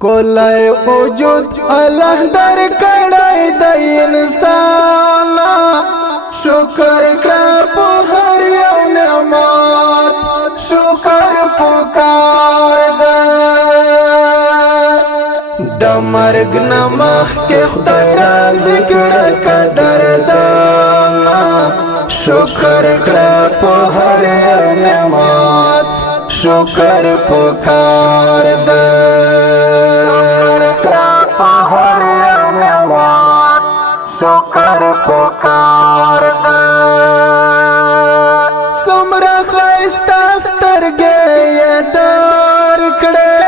کولای وجود الله در کړای د انسان شکر کړه په هر یو نعمت شکر پکار د مرګ نه مخکې خدای راضي کړه قدردان شکر کړه په هر یو نعمت شکر پکار شکر پکار سمرا خیستا سترګې یې در کړې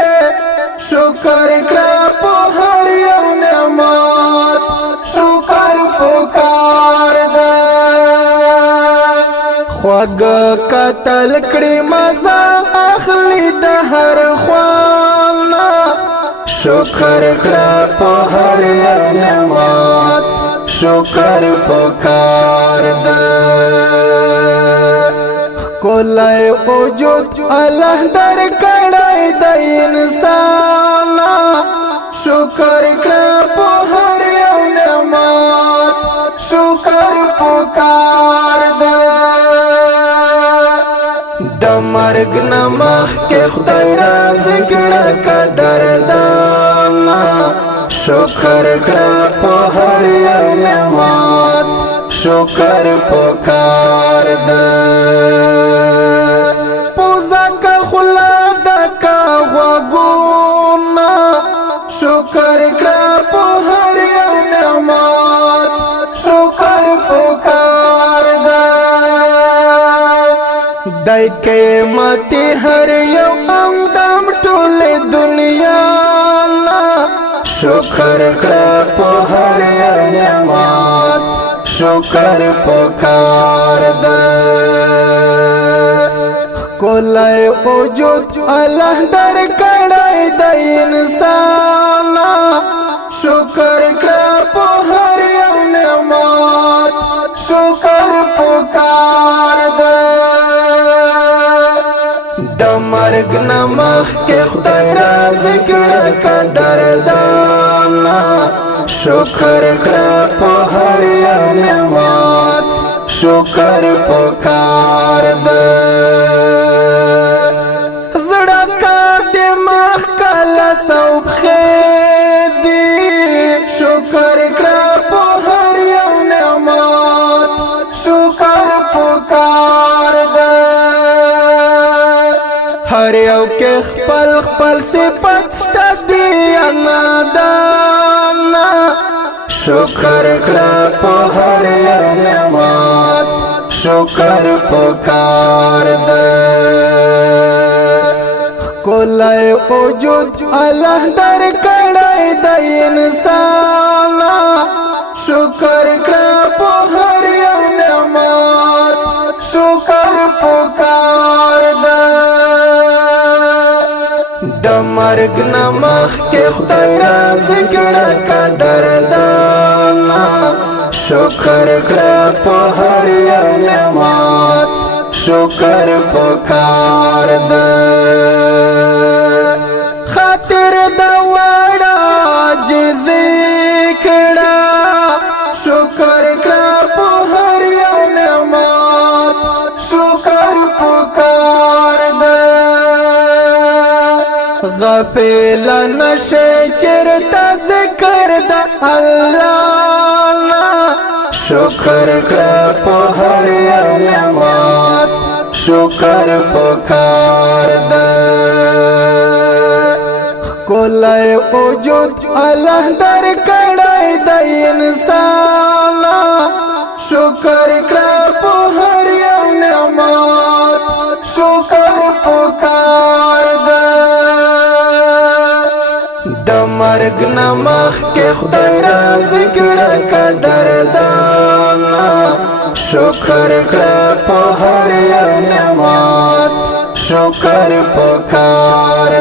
شکر کړه په هر یو نعمت شکر پکار خوږ قتل کړي مزه اخلي د هر خوانه شکر کړه په هر یو نعمت شکر پکار کولای وجود الله در کړای د انسان شکر کړه په هر یو نعمت شکر پکار د مرګ نه مخکې خدای راضي کړه قدردان شکر کړه په هر یو نعمت شکر پکار پوزا کا خلا د کا غوګونا شکر کړه په هر یو نعمت شکر پکار دای قیمت هر یو اندام ټول دنیا شکر کړه په هر یو نعمت شکر پکار کولای وجود الله در کړای د انسان شکر کړه په هر یو نعمت شکر پکار د مرګ نه مخکې خدای راضي کړه قدردان شکر کړه په هر یو نعمت شکر پکار زړه کا دماغ کله سوب خېدی شکر کړه په هر یو نعمت شکر پکار هر یو کې خپل خپل صفات شته دی انادان شکر کړه په هر یو نعمت شکر پکار کولای وجود الله در کړای د انسان شکر کړه په هر یو نعمت شکر پکار د مرګ نه مخکې خدای راضي کړه قدردان شکر کړه په هر یو نعمت شکر پکار خاطر د وړه عاجزي کړه شکر کړه په هر یو نعمت شکر پکار غافل نشه چرته ذکر د الله شکر کړه په هر یو نعمت شکر پکار کولای وجود الله در کړای د انسان شکر کړه په هر یو نعمت شکر پکار د مرګ نه مخکې خدای راضي کړه قدردان شکر کړه په هر یو نعمت شکر پکار